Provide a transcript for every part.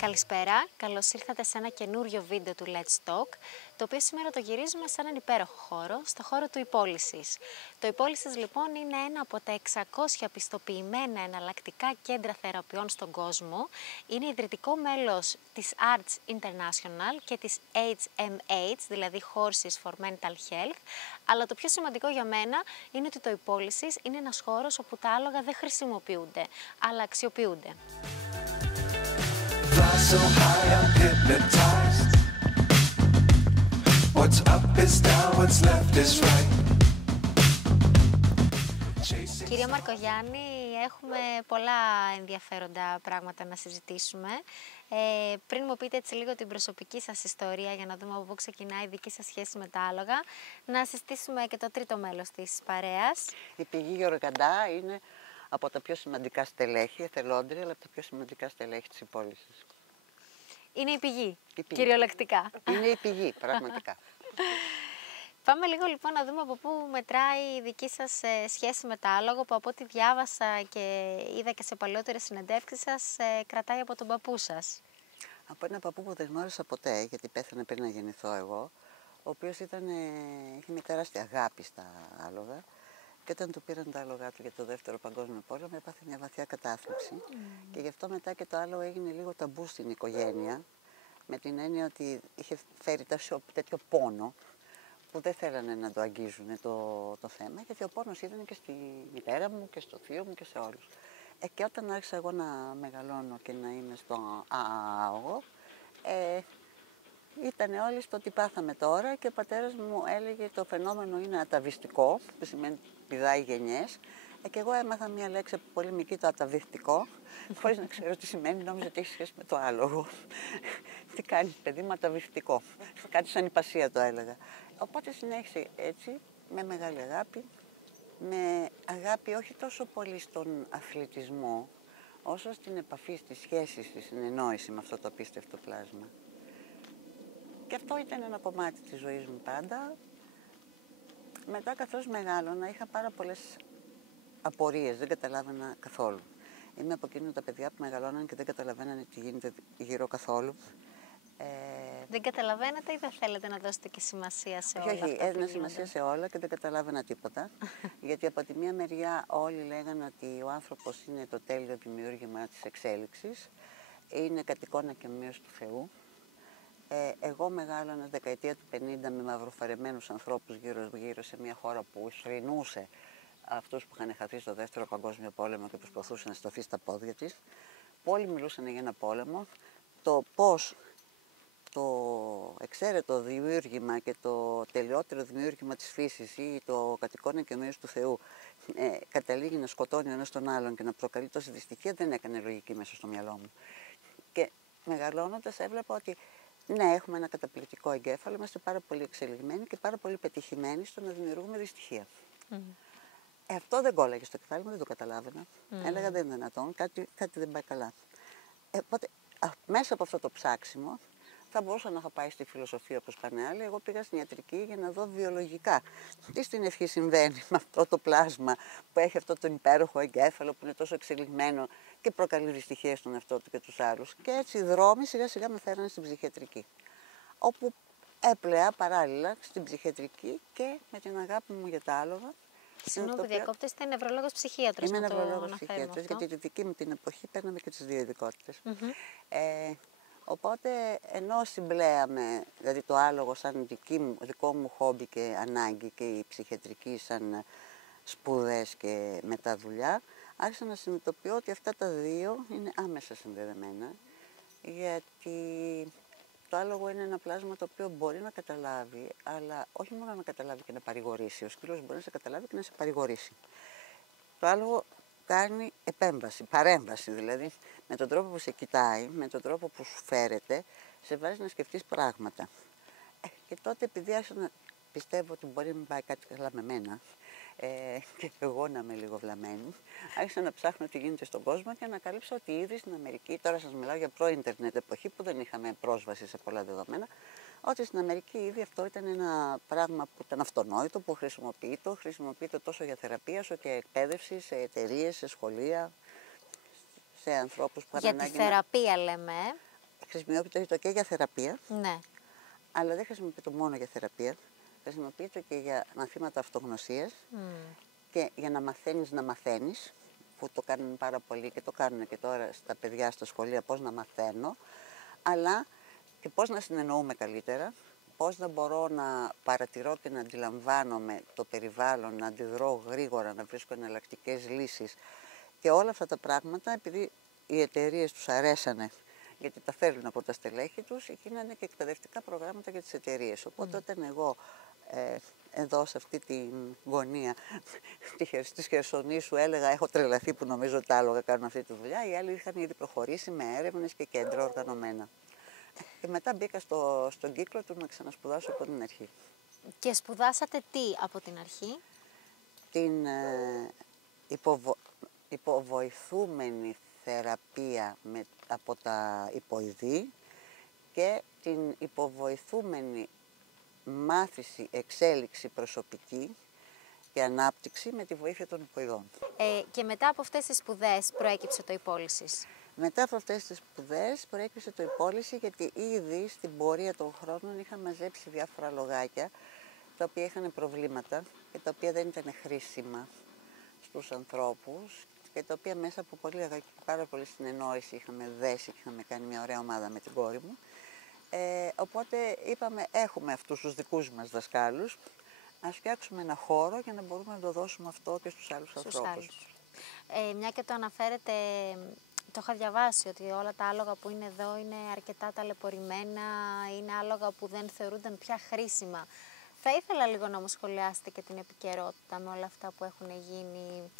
Καλησπέρα, καλώς ήρθατε σε ένα καινούριο βίντεο του Let's Talk, το οποίο σήμερα το γυρίζουμε σε έναν υπέροχο χώρο, στο χώρο του Υπόλυσης. Το Υπόλυσης λοιπόν είναι ένα από τα 600 πιστοποιημένα εναλλακτικά κέντρα θεραπείων στον κόσμο, είναι ιδρυτικό μέλος της Arts International και της HMH, δηλαδή Horses for Mental Health, αλλά το πιο σημαντικό για μένα είναι ότι το Υπόλυσης είναι ένας χώρος όπου τα άλογα δεν χρησιμοποιούνται, αλλά αξιοποιούνται. So high, I'm hypnotized. What's up is down, what's left is right. Κύριε Μαρκογιάννη, έχουμε πολλά ενδιαφέροντα πράγματα να συζητήσουμε. Πριν μου πείτε έτσι λίγο την προσωπική σας ιστορία για να δούμε από πού ξεκινάει η δική σας σχέση με τα άλογα, να συστήσουμε και το τρίτο μέλος της παρέας. Η πηγή Γεωργαντά είναι από τα πιο σημαντικά στελέχη, εθελόντρια, αλλά από τα πιο σημαντικά στελέχη της Υπόλυσης. Είναι η πηγή, Η πηγή. Κυριολεκτικά. Είναι η πηγή, πραγματικά. Πάμε λίγο λοιπόν να δούμε από πού μετράει η δική σας σχέση με τα άλογα, που από ό,τι διάβασα και είδα και σε παλαιότερες συνεντεύξεις σας, κρατάει από τον παππού σας. Από έναν παππού που δεν γνώρισα ποτέ, γιατί πέθανε πριν να γεννηθώ εγώ, ο οποίος είχε μια τεράστια αγάπη στα άλογα, και όταν του πήραν τα άλογα του για το Δεύτερο Παγκόσμιο Πόλεμο, έπαθε μια βαθιά κατάθλιψη. Και γι' αυτό μετά και το άλογο έγινε λίγο ταμπού στην οικογένεια, με την έννοια ότι είχε φέρει τέτοιο πόνο που δεν θέλανε να το αγγίζουν το θέμα, γιατί ο πόνος ήταν και στη μητέρα μου και στο θείο μου και σε όλους. Και όταν άρχισα εγώ να μεγαλώνω και να είμαι στο ΑΑΟ, ήταν όλοι στο τι πάθαμε τώρα, και ο πατέρας μου έλεγε το φαινόμενο είναι αταβιστικό, που σημαίνει πηδάει γενιές, και εγώ έμαθα μια λέξη από πολύ μικρή, το αταβιστικό, χωρίς να ξέρω τι σημαίνει, νόμιζα ότι έχει σχέση με το άλογο. Τι κάνεις παιδί μου, αταβιστικό, κάτι σαν υπασία το έλεγα. Οπότε συνέχισε έτσι, με μεγάλη αγάπη, με αγάπη όχι τόσο πολύ στον αθλητισμό, όσο στην επαφή, στη σχέση, στη συνεννόηση με αυτό το απίστευτο πλάσμα. Και αυτό ήταν ένα κομμάτι της ζωής μου πάντα. Μετά, καθώς μεγάλωνα, είχα πάρα πολλές απορίες, δεν καταλάβαινα καθόλου. Είμαι από εκείνα τα παιδιά που μεγαλώναν και δεν καταλαβαίνανε τι γίνεται γύρω καθόλου. Δεν καταλαβαίνετε ή δεν θέλετε να δώσετε και σημασία σε όλα όχι, αυτά? έδινα σημασία σε όλα και δεν καταλάβαινα τίποτα. Γιατί από τη μία μεριά όλοι λέγανε ότι ο άνθρωπος είναι το τέλειο δημιούργημα της εξέλιξης, είναι κατ' εικόνα και μοίωση του Θεού. Εγώ μεγάλωνα στη δεκαετία του 50 με μαυροφαρεμένους ανθρώπους γύρω σε μια χώρα που θρηνούσε αυτούς που είχαν χαθεί στο Δεύτερο Παγκόσμιο Πόλεμο και προσπαθούσε να σταθεί στα πόδια της. Όλοι μιλούσαν για ένα πόλεμο. Το πώς το εξαίρετο δημιούργημα και το τελειότερο δημιούργημα της φύσης ή το κατ' εικόνα και μοίωση του Θεού καταλήγει να σκοτώνει ο ένας τον άλλον και να προκαλεί τόση δυστυχία, δεν έκανε λογική μέσα στο μυαλό μου. Και μεγαλώνοντας έβλεπα ότι ναι, έχουμε ένα καταπληκτικό εγκέφαλο, είμαστε πάρα πολύ εξελιγμένοι και πάρα πολύ πετυχημένοι στο να δημιουργούμε δυστυχία. Αυτό δεν κόλλαγε στο κεφάλι μου, δεν το καταλάβαινα. Έλεγα δεν είναι δυνατόν, κάτι δεν πάει καλά. Οπότε μέσα από αυτό το ψάξιμο θα μπορούσα να είχα πάει στη φιλοσοφία όπως πάνε άλλοι. Εγώ πήγα στην ιατρική για να δω βιολογικά τι στην ευχή συμβαίνει με αυτό το πλάσμα που έχει αυτό τον υπέροχο εγκέφαλο που είναι τόσο εξελιγμένο και προκαλεί δυστυχία στον εαυτό του και τους άλλους. Και έτσι οι δρόμοι σιγά σιγά με φέρανε στην ψυχιατρική, όπου έπλεα παράλληλα στην ψυχιατρική και με την αγάπη μου για τα άλογα. Συγγνώμη που διακόπτω, είστε νευρολόγος ψυχίατρος? Είμαι νευρολόγος ψυχίατρος, γιατί τη δική μου την εποχή παίρναμε και τις δύο ειδικότητες. Οπότε ενώ συμπλέαμε, δηλαδή το άλογο σαν δικό μου χόμπι και ανάγκη και η ψυχιατρική σαν σπουδές και μετά δουλειά, άρχισα να συνειδητοποιώ ότι αυτά τα δύο είναι άμεσα συνδεδεμένα, γιατί το άλογο είναι ένα πλάσμα το οποίο μπορεί να καταλάβει, αλλά όχι μόνο να καταλάβει και να παρηγορήσει. Ο σκύλος μπορεί να σε καταλάβει και να σε παρηγορήσει. Το άλογο κάνει επέμβαση, παρέμβαση δηλαδή, με τον τρόπο που σε κοιτάει, με τον τρόπο που σου φέρεται, σε βάζει να σκεφτείς πράγματα. Και τότε επειδή άρχισα να πιστεύω ότι μπορεί να μην πάει κάτι καλά με μένα και εγώ να είμαι λίγο βλαμμένη, άρχισα να ψάχνω τι γίνεται στον κόσμο και ανακαλύψα ότι ήδη στην Αμερική, τώρα σας μιλάω για προ-ίντερνετ εποχή που δεν είχαμε πρόσβαση σε πολλά δεδομένα, ότι στην Αμερική ήδη αυτό ήταν ένα πράγμα που ήταν αυτονόητο, που χρησιμοποιείται τόσο για θεραπεία όσο και εκπαίδευση σε εταιρείες, σε σχολεία, σε ανθρώπους που Για τη θεραπεία λέμε. Χρησιμοποιείται και για θεραπεία, Ναι. αλλά δεν χρησιμοποιείται μόνο για θεραπεία. Χρησιμοποιείται και για μαθήματα αυτογνωσίας και για να μαθαίνεις να μαθαίνεις, που το κάνουν πάρα πολύ και το κάνουν και τώρα στα παιδιά στα σχολεία, πώς να μαθαίνω, αλλά και πώς να συνεννοούμε καλύτερα, πώς να μπορώ να παρατηρώ και να αντιλαμβάνομαι το περιβάλλον, να αντιδρώ γρήγορα, να βρίσκω εναλλακτικές λύσεις και όλα αυτά τα πράγματα, επειδή οι εταιρείες τους αρέσανε, γιατί τα θέλουν από τα στελέχη τους, γίνανε και εκπαιδευτικά προγράμματα για τις εταιρείες. Οπότε όταν εγώ εδώ σε αυτή τη γωνία της Χερσονήσου έλεγα έχω τρελαθεί που νομίζω ότι τα άλογα κάνουν αυτή τη δουλειά, οι άλλοι είχαν ήδη προχωρήσει με έρευνες και κέντρα οργανωμένα. Και μετά μπήκα στον κύκλο του να ξανασπουδάσω από την αρχή. Και σπουδάσατε τι από την αρχή? Την υποβοηθούμενη θεραπεία από τα υποειδή και την υποβοηθούμενη μάθηση, εξέλιξη προσωπική και ανάπτυξη με τη βοήθεια των υποειδών. Και μετά από αυτές τις σπουδές προέκυψε το υπόλυσης. Μετά από αυτές τις σπουδές προέκυψε το υπόλυση, γιατί ήδη στην πορεία των χρόνων είχα μαζέψει διάφορα λογάκια τα οποία είχαν προβλήματα και τα οποία δεν ήταν χρήσιμα στους ανθρώπους και τα οποία μέσα από πολύ αγάπη και πάρα πολύ συνεννόηση είχαμε δέσει και είχαμε κάνει μια ωραία ομάδα με την κόρη μου. Οπότε είπαμε, έχουμε αυτούς τους δικούς μας δασκάλους, ας φτιάξουμε ένα χώρο για να μπορούμε να το δώσουμε αυτό και στους άλλους ανθρώπους. Μια και το αναφέρετε, το είχα διαβάσει ότι όλα τα άλογα που είναι εδώ είναι αρκετά ταλαιπωρημένα, είναι άλογα που δεν θεωρούνταν πια χρήσιμα. Θα ήθελα λίγο να μου σχολιάσετε και την επικαιρότητα με όλα αυτά που έχουν γίνει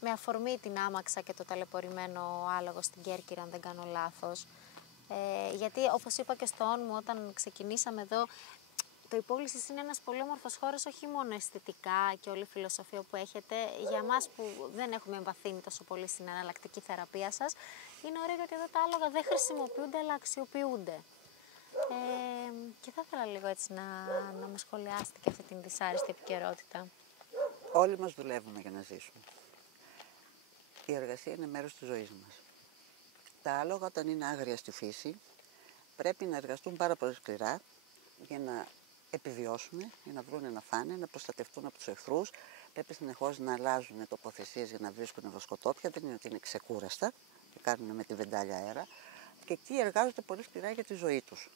με αφορμή την άμαξα και το ταλαιπωρημένο άλογο στην Κέρκυρα, αν δεν κάνω λάθος. Γιατί όπως είπα και στο όν μου όταν ξεκινήσαμε εδώ, το Υπόλυσης είναι ένας πολύ όμορφος χώρος, όχι μόνο αισθητικά και όλη η φιλοσοφία που έχετε. Για μας που δεν έχουμε εμβαθύνει τόσο πολύ στην εναλλακτική θεραπεία σας, είναι ωραίο γιατί εδώ τα άλογα δεν χρησιμοποιούνται αλλά αξιοποιούνται. Και θα ήθελα λίγο έτσι να μου σχολιάσετε και αυτή την δυσάρεστη επικαιρότητα. Όλοι μας δουλεύουμε για να ζήσουμε. Η εργασία είναι μέρος της ζωής μας. Τα άλογα όταν είναι άγρια στη φύση πρέπει να εργαστούν πάρα πολύ σκληρά για να επιβιώσουν, για να βρουν να φάνε, να προστατευτούν από τους εχθρούς. Πρέπει συνεχώς να αλλάζουν τοποθεσίες για να βρίσκουν βοσκοτόπια, δεν είναι ότι είναι ξεκούραστα και κάνουν με τη βεντάλια αέρα. Και εκεί εργάζονται πολύ σκληρά για τη ζωή τους.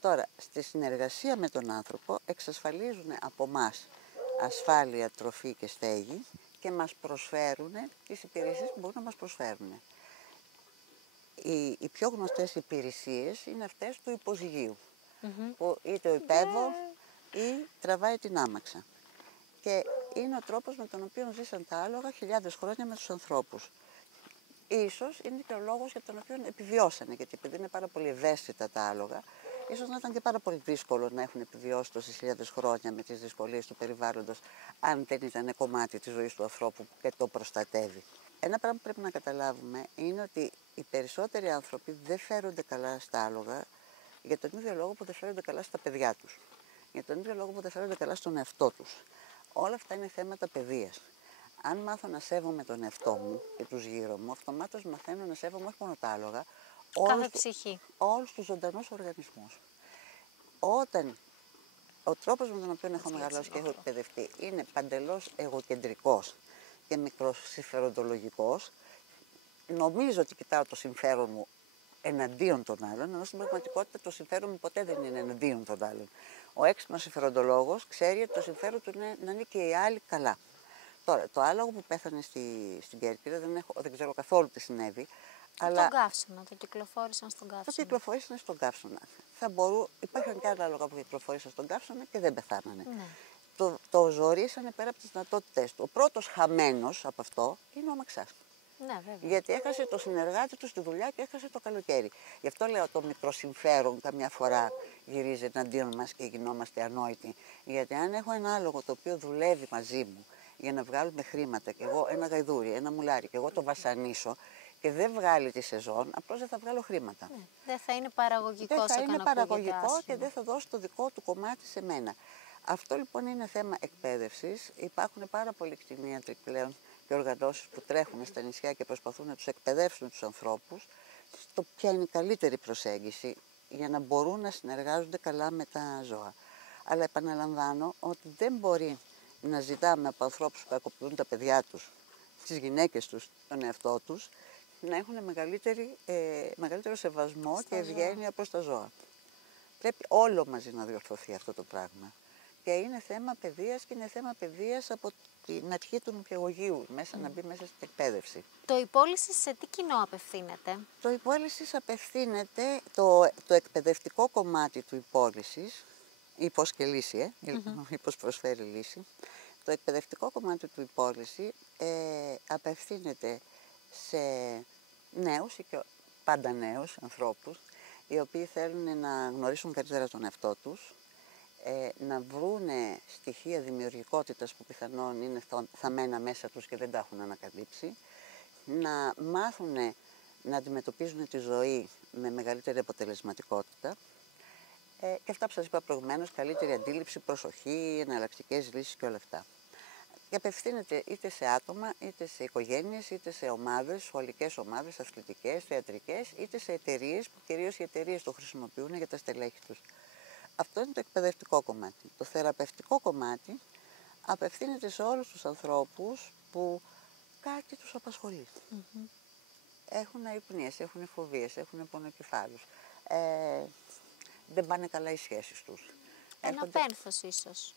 Τώρα, στη συνεργασία με τον άνθρωπο εξασφαλίζουν από εμάς ασφάλεια, τροφή και στέγη και μας προσφέρουν τις υπηρεσίες που μπορούν να μας προσφέρουν. Οι πιο γνωστές υπηρεσίες είναι αυτές του υποζυγίου, που είτε ο υπέβο ή τραβάει την άμαξα. Και είναι ο τρόπος με τον οποίο ζήσαν τα άλογα χιλιάδες χρόνια με τους ανθρώπους. Ίσως είναι και ο λόγος για τον οποίο επιβιώσανε, γιατί επειδή είναι πάρα πολύ ευαίσθητα τα άλογα, ίσως να ήταν και πάρα πολύ δύσκολο να έχουν επιβιώσει τόσες χιλιάδες χρόνια με τις δυσκολίες του περιβάλλοντος, αν δεν ήταν κομμάτι της ζωής του ανθρώπου και το προστατεύει. Ένα πράγμα που πρέπει να καταλάβουμε είναι ότι οι περισσότεροι άνθρωποι δεν φέρονται καλά στα άλογα για τον ίδιο λόγο που δεν φέρονται καλά στα παιδιά τους. Για τον ίδιο λόγο που δεν φέρονται καλά στον εαυτό τους. Όλα αυτά είναι θέματα παιδείας. Αν μάθω να σέβομαι τον εαυτό μου και τους γύρω μου, αυτομάτως μαθαίνω να σέβομαι όχι μόνο τα άλογα, όλους τους ζωντανούς οργανισμούς. Όταν ο τρόπος με τον οποίο έχω μεγαλώσει και έχω εκπαιδευτεί είναι παντελώς εγωκεντρικός και μικροσυμφεροντολογικός, νομίζω ότι κοιτάω το συμφέρον μου εναντίον των άλλων, ενώ στην πραγματικότητα το συμφέρον μου ποτέ δεν είναι εναντίον των άλλων. Ο έξυπνος συμφεροντολόγος ξέρει ότι το συμφέρον του είναι να είναι και οι άλλοι καλά. Τώρα, το άλογο που πέθανε στην Κέρκυρα δεν ξέρω καθόλου τι συνέβη. Αλλά... Τον Καύσωνα, το κυκλοφόρησαν στον Καύσωνα. Το κυκλοφόρησαν στον Καύσωνα. Υπάρχουν και άλλα άλογα που κυκλοφόρησαν στον Καύσωνα και δεν πεθάνανε. Ναι. Το ζωρίσανε πέρα από τις δυνατότητές του. Ο πρώτος χαμένος από αυτό είναι ο αμαξάς. Ναι, βέβαια. Γιατί έχασε το συνεργάτη του στη δουλειά και έχασε το καλοκαίρι. Γι' αυτό λέω το μικροσυμφέρον καμιά φορά γυρίζει εναντίον μας και γινόμαστε ανόητοι. Γιατί αν έχω ένα άλογο το οποίο δουλεύει μαζί μου για να βγάλουμε χρήματα, και εγώ ένα γαϊδούρι, ένα μουλάρι, και εγώ το βασανίσω και δεν βγάλει τη σεζόν, απλώς δεν θα βγάλω χρήματα. Ναι. Δεν θα είναι παραγωγικός Δεν θα όταν είναι ακούγεται παραγωγικό και άσχημα. δεν θα δώσει το δικό του κομμάτι σε μένα. Αυτό λοιπόν είναι θέμα εκπαίδευσης. Υπάρχουν πάρα πολλοί κτηνίατροι πλέον και οργανώσεις που τρέχουν στα νησιά και προσπαθούν να τους εκπαιδεύσουν τους ανθρώπους στο ποια είναι η καλύτερη προσέγγιση για να μπορούν να συνεργάζονται καλά με τα ζώα. Αλλά επαναλαμβάνω ότι δεν μπορεί να ζητάμε από ανθρώπους που κακοποιούν τα παιδιά τους, τις γυναίκες τους, τον εαυτό τους, να έχουν μεγαλύτερο σεβασμό Στα και ευγένεια προς τα ζώα. Πρέπει όλο μαζί να διορθωθεί αυτό το πράγμα. Και είναι θέμα παιδείας και είναι θέμα παιδείας από την αρχή του νηπιαγωγείου, να μπει μέσα στην εκπαίδευση. Το υπόλοιση σε τι κοινό απευθύνεται? Το υπόλυσης απευθύνεται, το εκπαιδευτικό κομμάτι του υπόλυσης, υπός και λύση, υπός προσφέρει λύση, το εκπαιδευτικό κομμάτι του υπόλυση απευθύνεται σε νέους ή και πάντα νέους ανθρώπους, οι οποίοι θέλουν να γνωρίσουν καλύτερα τον εαυτό τους, να βρούνε στοιχεία δημιουργικότητας που πιθανόν είναι θαμμένα μέσα τους και δεν τα έχουν ανακαλύψει, να μάθουν να αντιμετωπίζουν τη ζωή με μεγαλύτερη αποτελεσματικότητα και αυτά που σας είπα προηγουμένως, καλύτερη αντίληψη, προσοχή, εναλλακτικές λύσεις και όλα αυτά. Και απευθύνεται είτε σε άτομα, είτε σε οικογένειες, είτε σε ομάδες, σχολικές ομάδες, αθλητικές, θεατρικές, είτε σε εταιρείες, που κυρίως οι εταιρείες το χρησιμοποιούν για τα στελέχη τους. Αυτό είναι το εκπαιδευτικό κομμάτι. Το θεραπευτικό κομμάτι απευθύνεται σε όλους τους ανθρώπους που κάτι τους απασχολεί. Έχουν αϊπνίες, έχουν φοβίες, έχουν πονοκεφάλους. Δεν πάνε καλά οι σχέσεις τους. Ένα πένθος ίσως.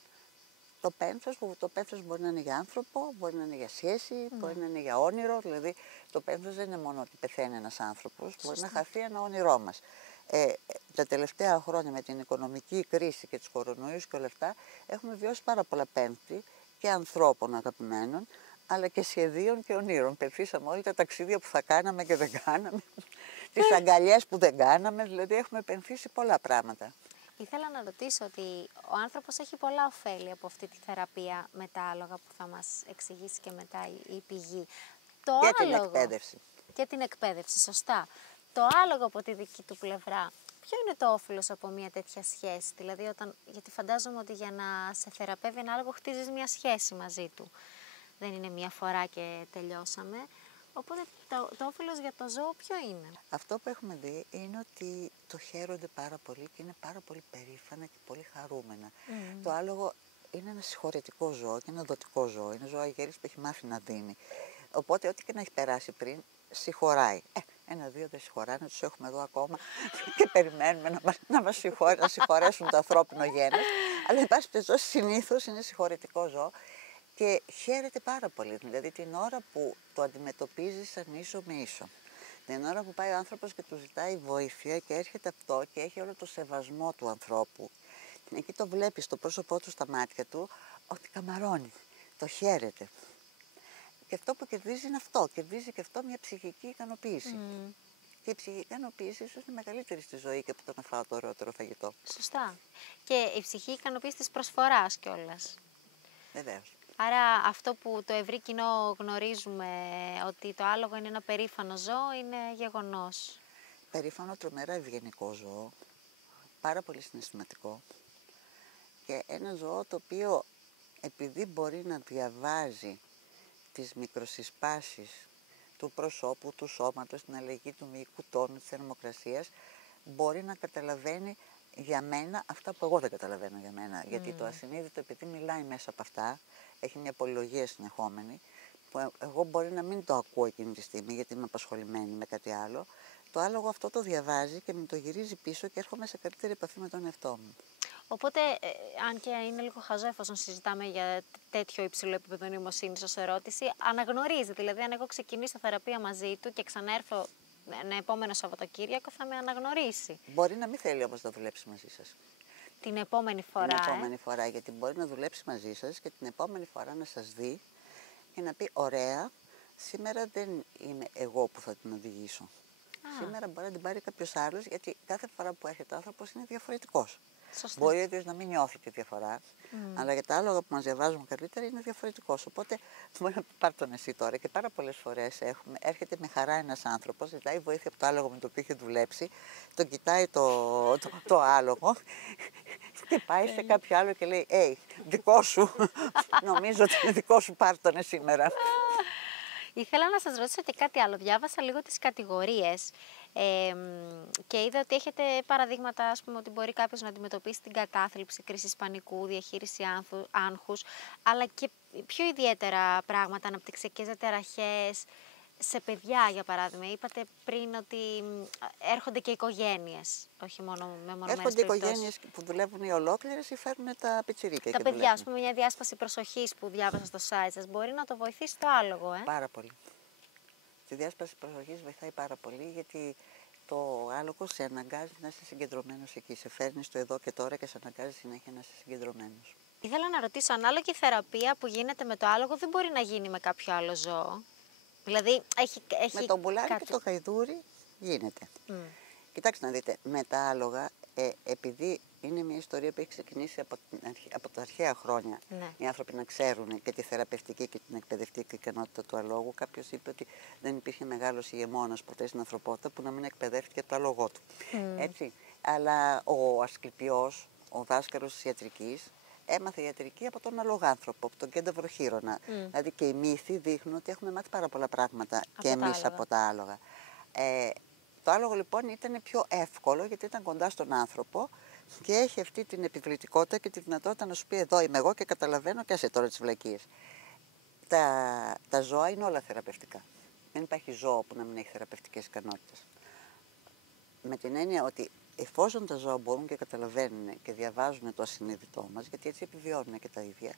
Το πένθος μπορεί να είναι για άνθρωπο, μπορεί να είναι για σχέση, μπορεί να είναι για όνειρο. Δηλαδή το πένθος δεν είναι μόνο ότι πεθαίνει ένας άνθρωπος, μπορεί να χαθεί ένα όνειρό μας. Τα τελευταία χρόνια με την οικονομική κρίση και τους κορονοϊούς και όλα αυτά έχουμε βιώσει πάρα πολλά πένθη και ανθρώπων αγαπημένων, αλλά και σχεδίων και ονείρων. Πεθύσαμε όλοι τα ταξίδια που θα κάναμε και δεν κάναμε, τις αγκαλιές που δεν κάναμε, δηλαδή έχουμε πενθήσει πολλά πράγματα. Ήθελα να ρωτήσω ότι ο άνθρωπος έχει πολλά ωφέλη από αυτή τη θεραπεία με τα άλογα που θα μας εξηγήσει και μετά η πηγή. Το Και άλογο, την εκπαίδευση. Και την εκπαίδευση, σωστά. Το άλογο από τη δική του πλευρά, ποιο είναι το όφελος από μια τέτοια σχέση? Δηλαδή, γιατί φαντάζομαι ότι για να σε θεραπεύει ένα άλογο χτίζεις μια σχέση μαζί του. Δεν είναι μια φορά και τελειώσαμε. Οπότε το όφελος για το ζώο ποιο είναι? Αυτό που έχουμε δει είναι ότι το χαίρονται πάρα πολύ και είναι πάρα πολύ περήφανα και πολύ χαρούμενα. Το άλογο είναι ένα συγχωρετικό ζώο και ένα δοτικό ζώο. Είναι ζώο αγέρης που έχει μάθει να δίνει. Οπότε ό,τι και να έχει περάσει πριν, συγχωράει. Ένα-δύο δεν συγχωράνε, τους έχουμε εδώ ακόμα και περιμένουμε να συγχωρέσουν το ανθρώπινο γένος. Αλλά εν πάση περιπτώσει συνήθως είναι συγχωρετικό ζώο. Και χαίρεται πάρα πολύ, δηλαδή την ώρα που το αντιμετωπίζει σαν ίσο με ίσο. Την ώρα που πάει ο άνθρωπος και του ζητάει βοήθεια και έρχεται αυτό και έχει όλο το σεβασμό του ανθρώπου. Εκεί το βλέπει στο πρόσωπό του, στα μάτια του, ότι καμαρώνει, το χαίρεται. Και αυτό που κερδίζει είναι αυτό, κερδίζει και αυτό μια ψυχική ικανοποίηση. Και η ψυχική ικανοποίηση ίσως είναι μεγαλύτερη στη ζωή και από το να φάω το ωραιότερο φαγητό. Σωστά. Και η ψυχική ικανοποίηση της προσφοράς κιόλας. Βεβαίως. Άρα αυτό που το ευρύ κοινό γνωρίζουμε, ότι το άλογο είναι ένα περήφανο ζώο, είναι γεγονός. Περήφανο, τρομερά ευγενικό ζώο, πάρα πολύ συναισθηματικό και ένα ζώο το οποίο επειδή μπορεί να διαβάζει τις μικροσυσπάσεις του προσώπου, του σώματος, την αλλαγή του μυϊκού τόνου, της θερμοκρασίας, μπορεί να καταλαβαίνει για μένα αυτά που εγώ δεν καταλαβαίνω για μένα. Γιατί το ασυνείδητο, επειδή μιλάει μέσα από αυτά, έχει μια πολυλογία συνεχόμενη, που εγώ μπορεί να μην το ακούω εκείνη τη στιγμή, γιατί είμαι απασχολημένη με κάτι άλλο. Το άλογο αυτό το διαβάζει και με το γυρίζει πίσω και έρχομαι σε καλύτερη επαφή με τον εαυτό μου. Οπότε, αν και είναι λίγο χαζό εφόσον συζητάμε για τέτοιο υψηλό επίπεδο νοημοσύνης ως ερώτηση, αναγνωρίζει. Δηλαδή, αν εγώ ξεκινήσω θεραπεία μαζί του και ξανάρθω ένα επόμενο Σαββατοκύριακο, θα με αναγνωρίσει. Μπορεί να μην θέλει όμως να δουλέψει μαζί σας. Την επόμενη φορά. Την επόμενη φορά, γιατί μπορεί να δουλέψει μαζί σας και την επόμενη φορά να σας δει και να πει: ωραία, Σήμερα δεν είμαι εγώ που θα την οδηγήσω. Σήμερα μπορεί να την πάρει κάποιος άλλος, γιατί κάθε φορά που έρχεται ο άνθρωπος είναι διαφορετικός. Σωστά. Μπορεί ο ίδιος να μην νιώθει τη διαφορά, αλλά για τα άλογα που μας διαβάζουν καλύτερα είναι διαφορετικός. Οπότε μπορεί να πει πάρ' τον εσύ τώρα. Και πάρα πολλές φορές έρχεται με χαρά ένας άνθρωπος, ζητάει βοήθεια από το άλογο με το οποίο είχε δουλέψει, τον κοιτάει το άλογο και πάει σε κάποιο άλλο και λέει δικό σου, νομίζω ότι είναι δικό σου, πάρ' τον σήμερα. Ήθελα να σας ρωτήσω και κάτι άλλο. Διάβασα λίγο τις κατηγορίες και είδα ότι έχετε παραδείγματα, ας πούμε, ότι μπορεί κάποιος να αντιμετωπίσει την κατάθλιψη, κρίση πανικού, διαχείριση άγχους, αλλά και πιο ιδιαίτερα πράγματα, αναπτυξιακές διαταραχές, σε παιδιά, για παράδειγμα. Είπατε πριν ότι έρχονται και οικογένειες, όχι μόνο μεμονωμένες Έρχονται περιπτώσεις. οικογένειες που δουλεύουν οι ολόκληρες ή φέρνουν τα πιτσιρίκια. Τα και παιδιά, δουλεύουν. ας πούμε, μια διάσπαση προσοχής που διάβασα στο site σας, μπορεί να το βοηθήσει το άλογο, Πάρα πολύ. Τη διάσπαση προσοχής βοηθάει πάρα πολύ, γιατί το άλογο σε αναγκάζει να είσαι συγκεντρωμένος εκεί. Σε φέρνει στο εδώ και τώρα και σε αναγκάζει συνέχεια να είσαι συγκεντρωμένος. Ήθελα να ρωτήσω, ανάλογη θεραπεία που γίνεται με το άλογο δεν μπορεί να γίνει με κάποιο άλλο ζώο. Δηλαδή, έχει Με το μπουλάρι κάτι... και το γαϊδούρι γίνεται. Κοιτάξτε να δείτε, με τα άλογα, επειδή είναι μια ιστορία που έχει ξεκινήσει από τα αρχαία χρόνια, Ναι. οι άνθρωποι να ξέρουν και τη θεραπευτική και την εκπαιδευτική ικανότητα του αλόγου. Κάποιος είπε ότι δεν υπήρχε μεγάλος ηγεμόνας ποτέ στην ανθρωπότητα που να μην εκπαιδεύτηκε το άλογό του. Έτσι. Αλλά ο Ασκληπιός, ο δάσκαλος της ιατρικής, έμαθε ιατρική από τον αλογάνθρωπο, από τον κένταβρο χείρονα. Δηλαδή και οι μύθοι δείχνουν ότι έχουμε μάθει πάρα πολλά πράγματα και εμείς από τα άλογα. Το άλογο λοιπόν ήταν πιο εύκολο, γιατί ήταν κοντά στον άνθρωπο και έχει αυτή την επιβλητικότητα και τη δυνατότητα να σου πει εδώ είμαι εγώ και καταλαβαίνω και άσε τώρα τις βλακίες. Τα ζώα είναι όλα θεραπευτικά. Δεν υπάρχει ζώο που να μην έχει θεραπευτικές ικανότητες. Με την έννοια ότι εφόσον τα ζώα μπορούν και καταλαβαίνουν και διαβάζουν το ασυνείδητό μας, γιατί έτσι επιβιώνουν και τα ίδια,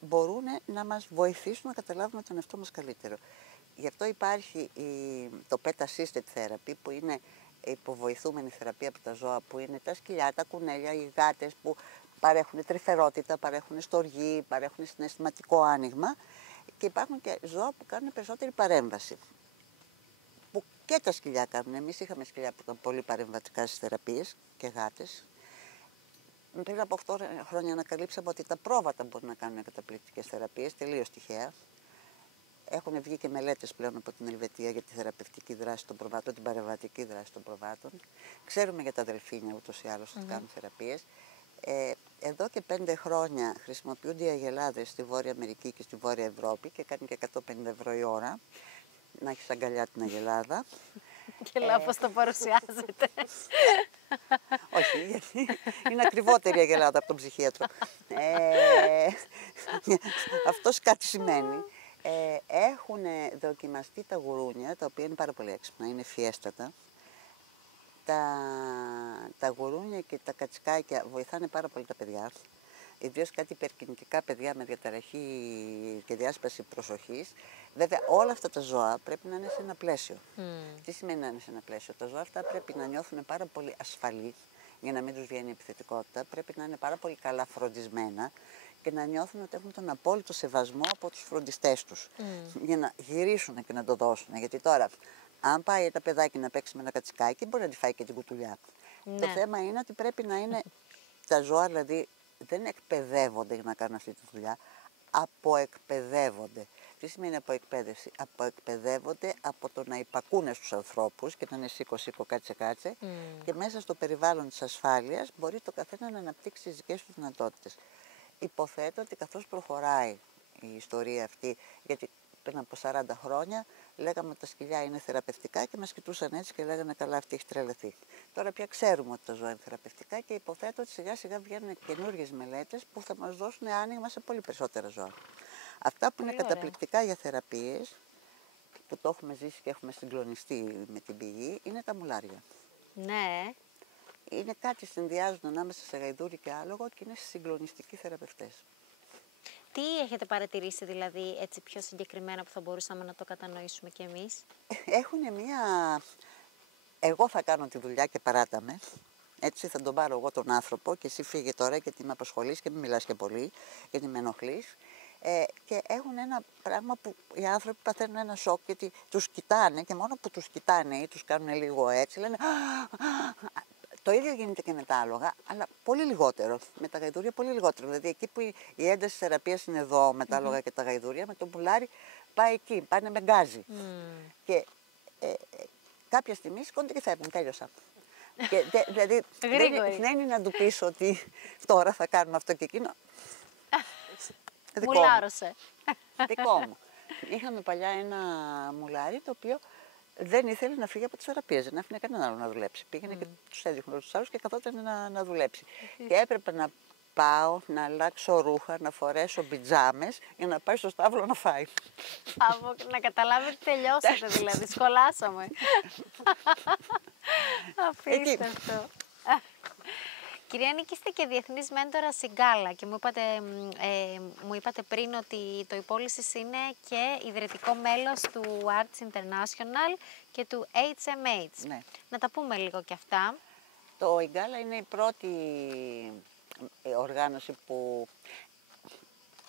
μπορούν να μας βοηθήσουν να καταλάβουμε τον εαυτό μας καλύτερο. Γι' αυτό υπάρχει το PET-assisted therapy, που είναι υποβοηθούμενη θεραπεία από τα ζώα, που είναι τα σκυλιά, τα κουνέλια, οι γάτες που παρέχουν τρυφερότητα, παρέχουν στοργή, παρέχουν συναισθηματικό άνοιγμα, και υπάρχουν και ζώα που κάνουν περισσότερη παρέμβαση. Που και τα σκυλιά κάνουν. Εμείς είχαμε σκυλιά που ήταν πολύ παρεμβατικά στις θεραπείες και γάτες. Πριν από 8 χρόνια ανακαλύψαμε ότι τα πρόβατα μπορούν να κάνουν καταπληκτικές θεραπείες, τελείως τυχαία. Έχουν βγει και μελέτες πλέον από την Ελβετία για τη θεραπευτική δράση των προβάτων, την παρεμβατική δράση των προβάτων. Ξέρουμε για τα δελφίνια ούτως ή άλλως ότι κάνουν θεραπείες. Εδώ και 5 χρόνια χρησιμοποιούνται οι αγελάδες στη Βόρεια Αμερική και στη Βόρεια Ευρώπη και κάνει και 150 € η ώρα. Να έχεις αγκαλιά την αγελάδα. Και λάθος το παρουσιάζετε. Όχι, γιατί είναι ακριβότερη η αγελάδα από τον ψυχίατρο. Αυτός κάτι σημαίνει. Έχουν δοκιμαστεί τα γουρούνια, τα οποία είναι πάρα πολύ έξυπνα, είναι φιέστατα. Τα γουρούνια και τα κατσικάκια βοηθάνε πάρα πολύ τα παιδιά. Ιδίως κάτι υπερκινητικά παιδιά με διαταραχή και διάσπαση προσοχής. Βέβαια, όλα αυτά τα ζώα πρέπει να είναι σε ένα πλαίσιο. Τι σημαίνει να είναι σε ένα πλαίσιο? Τα ζώα αυτά πρέπει να νιώθουν πάρα πολύ ασφαλείς για να μην τους βγαίνει η επιθετικότητα. Πρέπει να είναι πάρα πολύ καλά φροντισμένα και να νιώθουν ότι έχουν τον απόλυτο σεβασμό από τους φροντιστές τους. Για να γυρίσουν και να το δώσουν. Γιατί τώρα, αν πάει τα παιδάκι να παίξει με ένα κατσικάκι, μπορεί να τη φάει και την κουτουλιά. Ναι. Το θέμα είναι ότι πρέπει να είναι τα ζώα, δηλαδή, δεν εκπαιδεύονται για να κάνουν αυτή τη δουλειά, αποεκπαιδεύονται. Τι σημαίνει αποεκπαίδευση? Αποεκπαιδεύονται από το να υπακούνε στους ανθρώπους και να είναι σήκω κάτσε και μέσα στο περιβάλλον της ασφάλειας μπορεί το καθένα να αναπτύξει τις δικές του δυνατότητες. Υποθέτω ότι καθώς προχωράει η ιστορία αυτή, γιατί πριν από 40 χρόνια λέγαμε ότι τα σκυλιά είναι θεραπευτικά και μας κοιτούσαν έτσι και λέγανε καλά, αυτή έχει τρελαθεί. Τώρα πια ξέρουμε ότι τα ζώα είναι θεραπευτικά και υποθέτω ότι σιγά σιγά βγαίνουν καινούργιες μελέτες που θα μας δώσουν άνοιγμα σε πολύ περισσότερα ζώα. Αυτά που είναι καταπληκτικά για θεραπείες, που το έχουμε ζήσει και έχουμε συγκλονιστεί με την πηγή, είναι τα μουλάρια. Ναι. Είναι κάτι συνδυάζουν ανάμεσα σε γαϊδούρι και άλογο και είναι συγκλονιστικοί θεραπευτές. Τι έχετε παρατηρήσει δηλαδή έτσι πιο συγκεκριμένα που θα μπορούσαμε να το κατανοήσουμε κι εμείς? Έχουν μία... Εγώ θα κάνω τη δουλειά και παράτα με. Έτσι θα τον πάρω εγώ τον άνθρωπο και εσύ φύγε τώρα γιατί με απασχολείς και μην μιλάς και πολύ, γιατί με ενοχλείς. Και έχουν ένα πράγμα που οι άνθρωποι παθαίνουν ένα σοκ, γιατί τους κοιτάνε και μόνο που τους κοιτάνε ή τους κάνουν λίγο έτσι, λένε το ίδιο γίνεται και με τα άλογα, αλλά πολύ λιγότερο. Με τα γαϊδούρια πολύ λιγότερο. Δηλαδή εκεί που η ένταση θεραπείας είναι εδώ με τα άλογα και τα γαϊδούρια, με το πουλάρι πάει εκεί, πάνε με γκάζι. Και κάποια στιγμή σηκώνονται και φεύγουν, τέλειωσα. Και, δηλαδή δεν είναι να του πεις ότι τώρα θα κάνουμε αυτό και εκείνο. Μουλάρωσε. Δικό μου. Είχαμε παλιά ένα μουλάρι το οποίο δεν ήθελε να φύγει από τις θεραπείες, δεν άφηνε κανέναν άλλο να δουλέψει. Πήγαινε και τους έδειχνε τους άλλους και καθόταν να δουλέψει. Και έπρεπε να πάω να αλλάξω ρούχα, να φορέσω πιτζάμες για να πάει στο στάβλο να φάει. Να καταλάβετε ότι τελειώσατε δηλαδή, σχολάσαμε. Απίστευτο. Κυρία Νίκη, είστε και διεθνής μέντορα Γκάλα και μου είπατε πριν ότι το Υπόλυσης είναι και ιδρυτικό μέλος του Arts International και του HMH. Ναι. Να τα πούμε λίγο και αυτά. Το Γκάλα είναι η πρώτη οργάνωση που,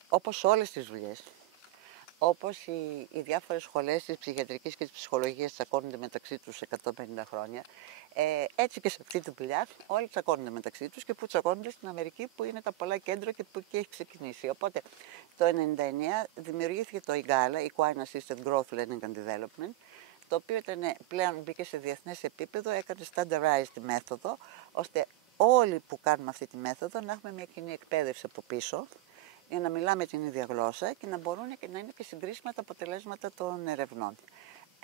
όπως όλες τις δουλειές, όπως οι διάφορες σχολές της ψυχιατρικής και της ψυχολογίας τσακώνονται μεταξύ τους 150 χρόνια, έτσι και σε αυτή τη δουλειά όλοι τσακώνονται μεταξύ τους και που τσακώνονται στην Αμερική που είναι τα πολλά κέντρα και που εκεί έχει ξεκινήσει. Οπότε το 1999 δημιουργήθηκε το Γκάλα, Equine Assisted Growth Learning and Development, το οποίο πλέον μπήκε σε διεθνές επίπεδο, έκανε standardized τη μέθοδο, ώστε όλοι που κάνουμε αυτή τη μέθοδο να έχουμε μια κοινή εκπαίδευση από πίσω, για να μιλάμε την ίδια γλώσσα και να μπορούν και να είναι και συγκρίσιμα τα αποτελέσματα των ερευνών.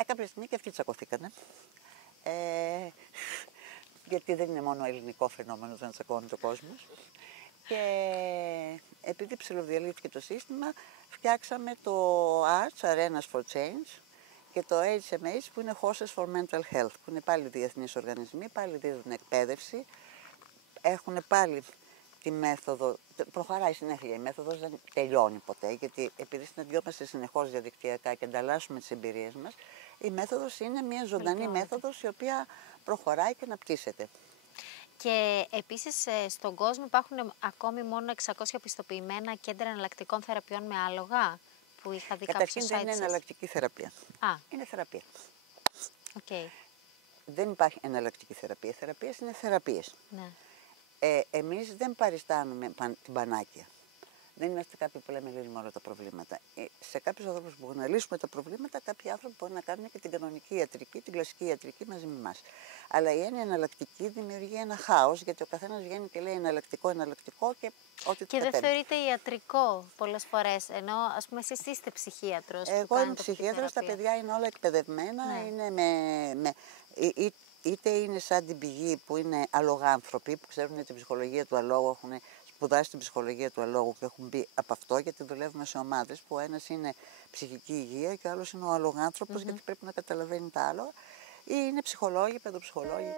Κάποια στιγμή και αυτοί τσακωθήκανε. Γιατί δεν είναι μόνο ελληνικό φαινόμενο να τσακώνεται ο κόσμος. Και επειδή ψιλοδιαλύθηκε το σύστημα, φτιάξαμε το Arts, Arenas for Change, και το HMH που είναι Horses for Mental Health, που είναι πάλι διεθνείς οργανισμοί, πάλι δίδουν εκπαίδευση, έχουν πάλι τη μέθοδο, προχωράει συνέχεια η μέθοδος, δεν τελειώνει ποτέ, γιατί επειδή συναντιόμαστε συνεχώς διαδικτυακά και ανταλλάσσουμε τις εμπειρίες μας, η μέθοδος είναι μια ζωντανή μέθοδος η οποία προχωράει και αναπτύσσεται. Και επίσης στον κόσμο υπάρχουν ακόμη μόνο 600 πιστοποιημένα κέντρα εναλλακτικών θεραπείων με άλογα, που είχα δει κάποιο site. Καταρχήν δεν είναι εναλλακτική θεραπεία. Είναι θεραπεία. Okay. Δεν υπάρχει εναλλακτική θεραπεία. Οι θεραπείες είναι θεραπείες. Ναι. Εμείς δεν παριστάνουμε την πανάκια. Δεν είμαστε κάποιοι που λέμε λύνουμε όλα τα προβλήματα. Σε κάποιους ανθρώπους που μπορούν να λύσουμε τα προβλήματα, κάποιοι άνθρωποι μπορούν να κάνουν και την κανονική ιατρική, την κλασική ιατρική μαζί με εμάς. Αλλά η έννοια εναλλακτική δημιουργεί ένα χάος, γιατί ο καθένας βγαίνει και λέει εναλλακτικό και ό,τι και δεν θεωρείται ιατρικό πολλές φορές, ενώ ας πούμε εσείς είστε ψυχίατρος. Εγώ είμαι ψυχίατρος, τα παιδιά είναι όλα εκπαιδευμένα, ναι. Είναι είτε είναι σαν την πηγή που είναι αλογάνθρωποι, που ξέρουν την ψυχολογία του αλόγου, έχουν σπουδάσει την ψυχολογία του αλόγου και έχουν μπει από αυτό, γιατί δουλεύουμε σε ομάδες που ένας είναι ψυχική υγεία και ο άλλος είναι ο αλογάνθρωπος, γιατί πρέπει να καταλαβαίνει τα άλογα, ή είναι ψυχολόγοι, παιδοψυχολόγοι.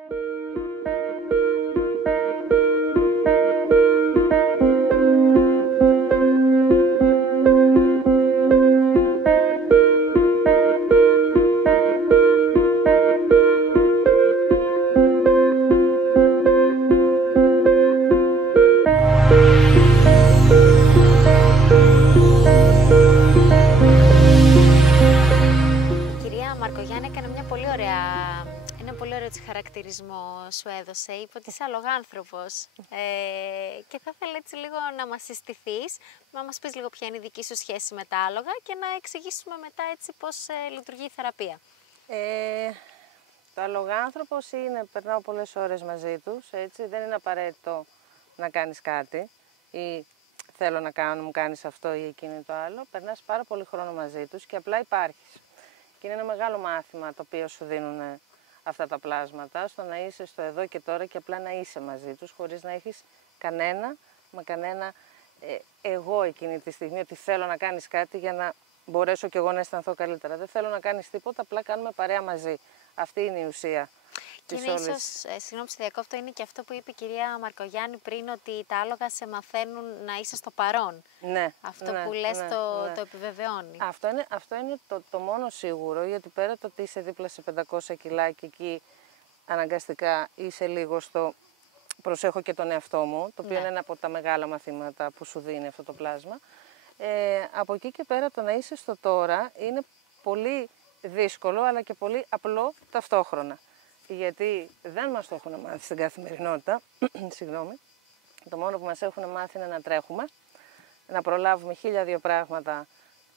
Χαρακτηρισμό σου έδωσε, είπε ότι είσαι αλογάνθρωπος και θα ήθελα έτσι λίγο να μας συστηθείς, να μας πεις λίγο ποια είναι η δική σου σχέση με τα άλογα και να εξηγήσουμε μετά έτσι πώς λειτουργεί η θεραπεία. Το αλογάνθρωπος είναι, περνάω πολλές ώρες μαζί τους, έτσι, δεν είναι απαραίτητο να κάνεις κάτι ή θέλω να κάνω, μου κάνεις αυτό ή εκείνο το άλλο, περνάς πάρα πολύ χρόνο μαζί τους και απλά υπάρχεις. Και είναι ένα μεγάλο μάθημα το οποίο σου δίνουν αυτά τα πλάσματα, στο να είσαι στο εδώ και τώρα και απλά να είσαι μαζί τους, χωρίς να έχεις κανένα εγώ εκείνη τη στιγμή, ότι θέλω να κάνεις κάτι για να μπορέσω κι εγώ να αισθανθώ καλύτερα. Δεν θέλω να κάνεις τίποτα, απλά κάνουμε παρέα μαζί. Αυτή είναι η ουσία. Και είναι ίσως, συγγνώμη που διακόπτω, είναι και αυτό που είπε η κυρία Μαρκογιάννη πριν, ότι τα άλογα σε μαθαίνουν να είσαι στο παρόν. Ναι. Αυτό που λες το επιβεβαιώνει. Αυτό είναι το μόνο σίγουρο, γιατί πέρα το ότι είσαι δίπλα σε 500 κιλά και εκεί αναγκαστικά είσαι λίγο στο προσέχω και τον εαυτό μου, το οποίο είναι ένα από τα μεγάλα μαθήματα που σου δίνει αυτό το πλάσμα. Από εκεί και πέρα το να είσαι στο τώρα είναι πολύ δύσκολο αλλά και πολύ απλό ταυτόχρονα. Γιατί δεν μας το έχουν μάθει στην καθημερινότητα, συγγνώμη. Το μόνο που μας έχουν μάθει είναι να τρέχουμε, να προλάβουμε 1002 πράγματα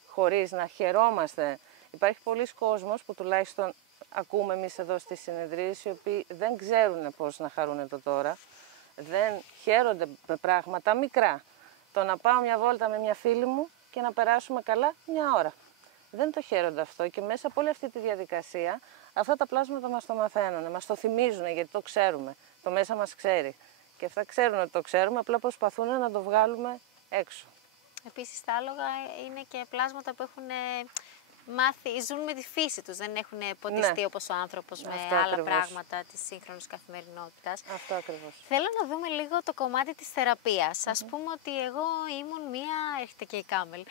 χωρίς να χαιρόμαστε. Υπάρχει πολλοί κόσμος που τουλάχιστον ακούμε εμείς εδώ στη συνεδρίαση, οι οποίοι δεν ξέρουν πώς να χαρούν το τώρα, δεν χαίρονται με πράγματα μικρά. Το να πάω μια βόλτα με μια φίλη μου και να περάσουμε καλά μια ώρα. Δεν το χαίρονται αυτό και μέσα από όλη αυτή τη διαδικασία αυτά τα πλάσματα μας το μαθαίνουν, μας το θυμίζουν γιατί το ξέρουμε, το μέσα μας ξέρει. Και αυτά ξέρουν ότι το ξέρουμε, απλά προσπαθούν να το βγάλουμε έξω. Επίσης τα άλογα είναι και πλάσματα που έχουν μάθει, ζουν με τη φύση τους, δεν έχουν ποτιστεί όπως ο άνθρωπος με Αυτό άλλα ακριβώς. πράγματα της σύγχρονης καθημερινότητας. Αυτό ακριβώς. Θέλω να δούμε λίγο το κομμάτι της θεραπείας. Ας πούμε ότι εγώ ήμουν μία, έρχεται και η Κάμελ,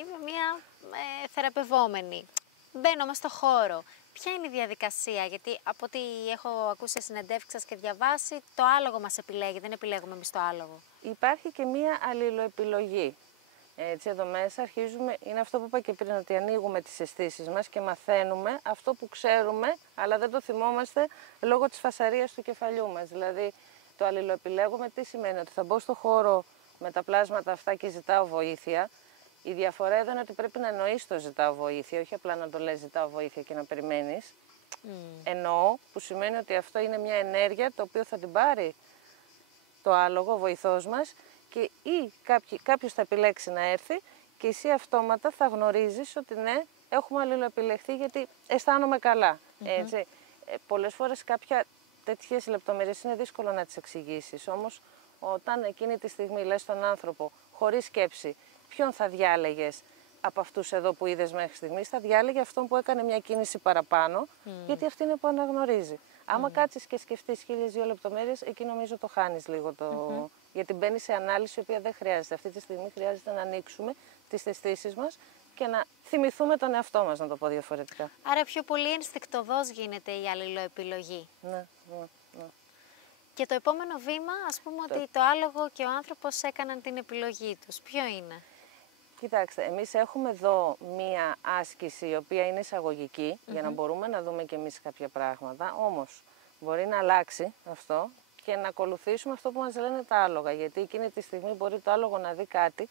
είμαι μία θεραπευόμενη. Μπαίνω μες στο χώρο. Ποια είναι η διαδικασία, γιατί από ό,τι έχω ακούσει σε συνεντεύξεις σας και διαβάσει, το άλογο μας επιλέγει, δεν επιλέγουμε εμείς το άλογο. Υπάρχει και μία αλληλοεπιλογή. Έτσι εδώ μέσα αρχίζουμε, είναι αυτό που είπα και πριν, ότι ανοίγουμε τις αισθήσεις μας και μαθαίνουμε αυτό που ξέρουμε, αλλά δεν το θυμόμαστε λόγω της φασαρίας του κεφαλιού μας. Δηλαδή το αλληλοεπιλέγουμε τι σημαίνει, ότι θα μπω στο χώρο με τα πλάσματα αυτά και ζητάω βοήθεια. Η διαφορά εδώ είναι ότι πρέπει να εννοείς το ζητάω βοήθεια, όχι απλά να το λες ζητάω βοήθεια και να περιμένεις. Εννοώ, που σημαίνει ότι αυτό είναι μια ενέργεια το οποίο θα την πάρει το άλογο, ο βοηθός μας, και ή κάποιος θα επιλέξει να έρθει και εσύ αυτόματα θα γνωρίζεις ότι ναι, έχουμε αλληλοεπιλεχθεί γιατί αισθάνομαι καλά. Έτσι. Πολλές φορές κάποια τέτοιες λεπτομέρειες είναι δύσκολο να τις εξηγήσεις, όμως όταν εκείνη τη στιγμή λες στον άνθρωπο χωρίς σκέψη ποιον θα διάλεγες από αυτούς εδώ που είδες μέχρι στιγμής, θα διάλεγε αυτόν που έκανε μια κίνηση παραπάνω, γιατί αυτή είναι που αναγνωρίζει. Άμα κάτσεις και σκεφτείς 1002 λεπτομέρειες, εκεί νομίζω το χάνεις λίγο γιατί μπαίνει σε ανάλυση η οποία δεν χρειάζεται. Αυτή τη στιγμή χρειάζεται να ανοίξουμε τις αισθήσεις μας και να θυμηθούμε τον εαυτό μας, να το πω διαφορετικά. Άρα πιο πολύ ενστικτωδώς γίνεται η αλληλοεπιλογή. Ναι. Και το επόμενο βήμα, ας πούμε ότι το άλογο και ο άνθρωπος έκαναν την επιλογή τους. Ποιο είναι? Κοιτάξτε, εμείς έχουμε εδώ μία άσκηση η οποία είναι εισαγωγική για να μπορούμε να δούμε και εμείς κάποια πράγματα, όμως μπορεί να αλλάξει αυτό και να ακολουθήσουμε αυτό που μας λένε τα άλογα, γιατί εκείνη τη στιγμή μπορεί το άλογο να δει κάτι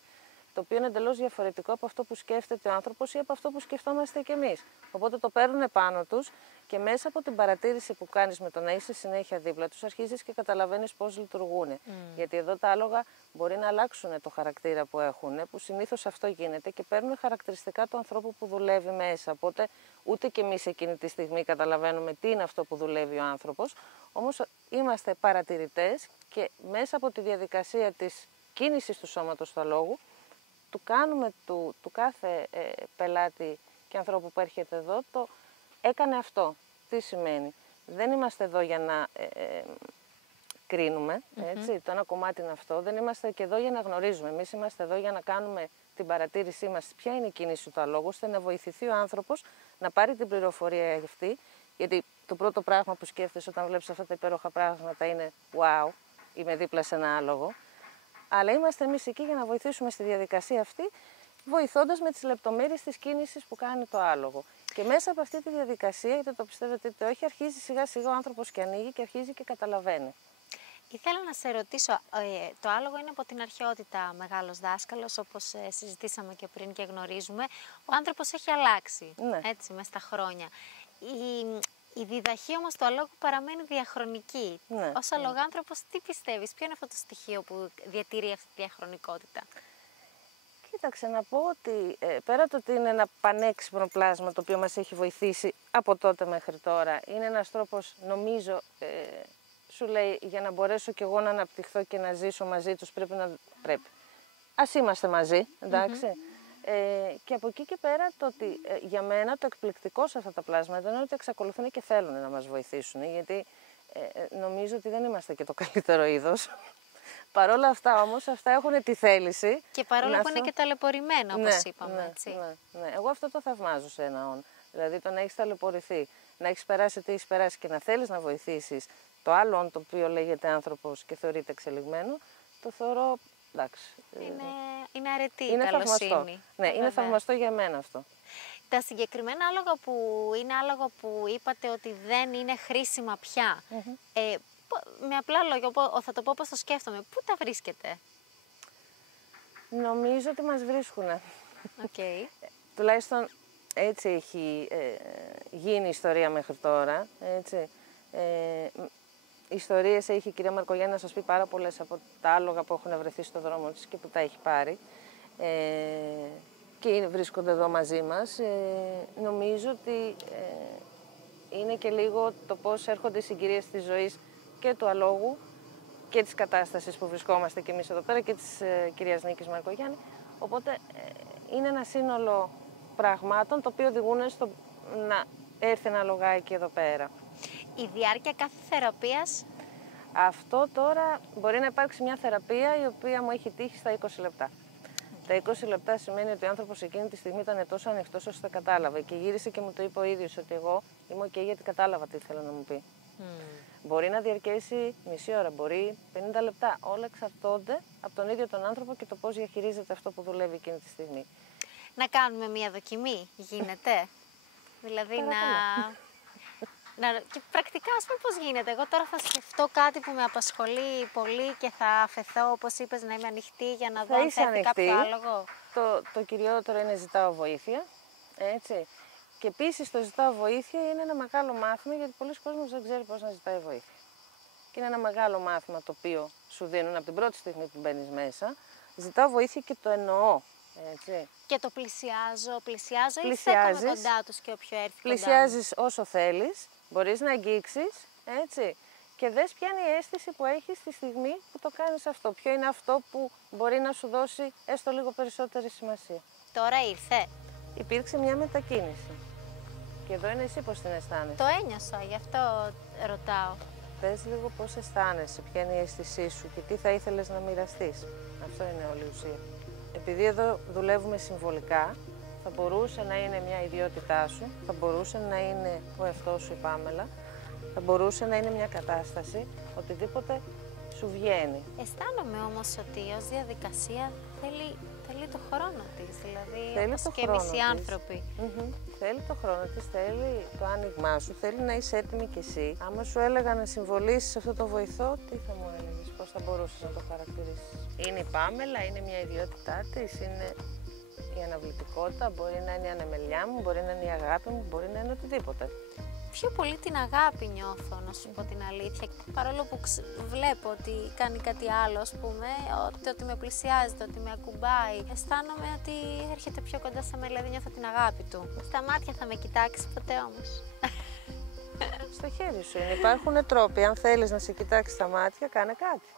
το οποίο είναι εντελώς διαφορετικό από αυτό που σκέφτεται ο άνθρωπος ή από αυτό που σκεφτόμαστε κι εμείς. Οπότε το παίρνουν πάνω τους και μέσα από την παρατήρηση που κάνεις με το να είσαι συνέχεια δίπλα τους, αρχίζεις και καταλαβαίνεις πώς λειτουργούν. Γιατί εδώ τα άλογα μπορεί να αλλάξουν το χαρακτήρα που έχουν, που συνήθως αυτό γίνεται και παίρνουν χαρακτηριστικά του ανθρώπου που δουλεύει μέσα. Οπότε ούτε κι εμείς εκείνη τη στιγμή καταλαβαίνουμε τι είναι αυτό που δουλεύει ο άνθρωπος, όμως είμαστε παρατηρητές και μέσα από τη διαδικασία της κίνησης του σώματος του αλόγου, του κάνουμε του κάθε πελάτη και ανθρώπου που έρχεται εδώ, το έκανε αυτό. Τι σημαίνει? Δεν είμαστε εδώ για να κρίνουμε, έτσι, το ένα κομμάτι είναι αυτό. Δεν είμαστε και εδώ για να γνωρίζουμε. Εμείς είμαστε εδώ για να κάνουμε την παρατήρησή μας ποια είναι η κίνηση του αλόγου, ώστε να βοηθηθεί ο άνθρωπος να πάρει την πληροφορία αυτή. Γιατί το πρώτο πράγμα που σκέφτεσαι όταν βλέπεις αυτά τα υπέροχα πράγματα είναι «Wow, είμαι δίπλα σε ένα άλογο». Αλλά είμαστε εμείς εκεί για να βοηθήσουμε στη διαδικασία αυτή, βοηθώντας με τις λεπτομέρειες της κίνησης που κάνει το άλογο. Και μέσα από αυτή τη διαδικασία, είτε το πιστεύετε είτε όχι, αρχίζει σιγά σιγά ο άνθρωπος και ανοίγει και αρχίζει και καταλαβαίνει. Ήθελα να σε ρωτήσω, το άλογο είναι από την αρχαιότητα μεγάλος δάσκαλος, όπως συζητήσαμε και πριν και γνωρίζουμε. Ο άνθρωπος έχει αλλάξει, έτσι, μες στα χρόνια. Η διδαχή όμως του αλόγου παραμένει διαχρονική. Ως αλογάνθρωπος, τι πιστεύεις, ποιο είναι αυτό το στοιχείο που διατηρεί αυτή τη διαχρονικότητα? Κοίταξε, να πω ότι πέρα το ότι είναι ένα πανέξυπνο πλάσμα το οποίο μας έχει βοηθήσει από τότε μέχρι τώρα, είναι ένας τρόπος, νομίζω, σου λέει, για να μπορέσω κι εγώ να αναπτυχθώ και να ζήσω μαζί τους πρέπει. Ας είμαστε μαζί, εντάξει. Και από εκεί και πέρα το ότι για μένα το εκπληκτικό σε αυτά τα πλάσματα είναι ότι εξακολουθούν και θέλουν να μας βοηθήσουν, γιατί νομίζω ότι δεν είμαστε και το καλύτερο είδος. Παρ' όλα αυτά όμως, αυτά έχουν τη θέληση. Και παρόλο που είναι και ταλαιπωρημένα, όπως είπαμε, έτσι. Ναι. Εγώ αυτό το θαυμάζω σε ένα όν. Δηλαδή το να έχεις ταλαιπωρηθεί, να έχεις περάσει τι έχεις περάσει και να θέλεις να βοηθήσεις το άλλο όν το οποίο λέγεται άνθρωπος και θεωρείται εξελιγμένο, το θεωρώ εντάξει. Είναι αρετή η Είναι καλοσύνη. θαυμαστό. Ναι, είναι θαυμαστό για μένα αυτό. Τα συγκεκριμένα άλογα που είναι άλογα που είπατε ότι δεν είναι χρήσιμα πια, με απλά λόγια, θα το πω όπως το σκέφτομαι, πού τα βρίσκετε? Νομίζω ότι μας βρίσκουνε. Okay. Τουλάχιστον έτσι έχει γίνει η ιστορία μέχρι τώρα. Έτσι. Ιστορίες έχει η κυρία Μαρκογιάννη να σας πει πάρα πολλές από τα άλογα που έχουν βρεθεί στο δρόμο της και που τα έχει πάρει. Και βρίσκονται εδώ μαζί μας. Νομίζω ότι είναι και λίγο το πώς έρχονται οι συγκυρίες της ζωής και του αλόγου και της κατάστασης που βρισκόμαστε κι εμείς εδώ πέρα και της κυρίας Νίκης Μαρκογιάννη. Οπότε είναι ένα σύνολο πραγμάτων το οποίο οδηγούν στο να έρθει ένα αλογάκι εδώ πέρα. Η διάρκεια κάθε θεραπείας? Αυτό τώρα μπορεί να υπάρξει μια θεραπεία η οποία μου έχει τύχει στα 20 λεπτά. Τα 20 λεπτά σημαίνει ότι ο άνθρωπος εκείνη τη στιγμή ήταν τόσο ανοιχτός ώστε κατάλαβε και γύρισε και μου το είπε ο ίδιος ότι εγώ είμαι ok γιατί κατάλαβα τι ήθελα να μου πει. Μπορεί να διαρκέσει μισή ώρα, μπορεί 50 λεπτά. Όλα εξαρτώνται από τον ίδιο τον άνθρωπο και το πώς διαχειρίζεται αυτό που δουλεύει εκείνη τη στιγμή. Να κάνουμε μία δοκιμή, γίνεται? Δηλαδή και πρακτικά, ας πούμε, πώς γίνεται? Εγώ τώρα θα σκεφτώ κάτι που με απασχολεί πολύ και θα αφεθώ, όπως είπες, να είμαι ανοιχτή για να δω αν θα έρθει κάποιο άλογο. Το κυριότερο είναι ζητάω βοήθεια, έτσι. Και επίσης το ζητάω βοήθεια είναι ένα μεγάλο μάθημα, γιατί πολλοί κόσμος δεν ξέρει πώς να ζητάει βοήθεια. Και είναι ένα μεγάλο μάθημα το οποίο σου δίνουν από την πρώτη στιγμή που μπαίνεις μέσα. Ζητάω βοήθεια και το εννοώ, έτσι. Και το πλησιάζω ή στέκομαι κοντά τους και όποιο έρθει κοντά μου? Πλησιάζεις όσο θέλεις, μπορείς να αγγίξεις, έτσι. Και δες ποια είναι η αίσθηση που έχεις τη στιγμή που το κάνεις αυτό. Ποιο είναι αυτό που μπορεί να σου δώσει έστω λίγο περισσότερη σημασία. Τώρα ήρθε. Υπήρξε μια μετακίνηση. Και εδώ είναι εσύ πώς την αισθάνεσαι. Το ένιωσα, γι' αυτό ρωτάω. Πες λίγο πώς αισθάνεσαι, ποια είναι η αίσθησή σου και τι θα ήθελες να μοιραστείς. Αυτό είναι όλη η ουσία. Επειδή εδώ δουλεύουμε συμβολικά, θα μπορούσε να είναι μια ιδιότητά σου, θα μπορούσε να είναι ο εαυτός σου η Πάμελα, θα μπορούσε να είναι μια κατάσταση, οτιδήποτε σου βγαίνει. Αισθάνομαι όμως ότι ως διαδικασία θέλει το χρόνο της, δηλαδή θέλει όπως το και χρόνο εμείς οι της. άνθρωποι. Θέλει το χρόνο της, θέλει το άνοιγμά σου, θέλει να είσαι έτοιμη κι εσύ. Άμα σου έλεγα να συμβολήσεις αυτό το βοηθό, τι θα μου έλεγες, πώς θα μπορούσες να το χαρακτηρίσεις? Είναι η Πάμελα, είναι μια ιδιότητά της, είναι η αναβλητικότητα, μπορεί να είναι η ανεμελιά μου, μπορεί να είναι η αγάπη μου, μπορεί να είναι οτιδήποτε. Πιο πολύ την αγάπη νιώθω, να σου πω την αλήθεια. Παρόλο που βλέπω ότι κάνει κάτι άλλο, ας πούμε, ότι με πλησιάζεται, ότι με ακουμπάει. Αισθάνομαι ότι έρχεται πιο κοντά σε μένα, δηλαδή νιώθω την αγάπη του. Στα μάτια θα με κοιτάξει ποτέ όμως? Στο χέρι σου είναι. Υπάρχουν τρόποι. Αν θέλεις να σε κοιτάξει στα μάτια, κάνε κάτι.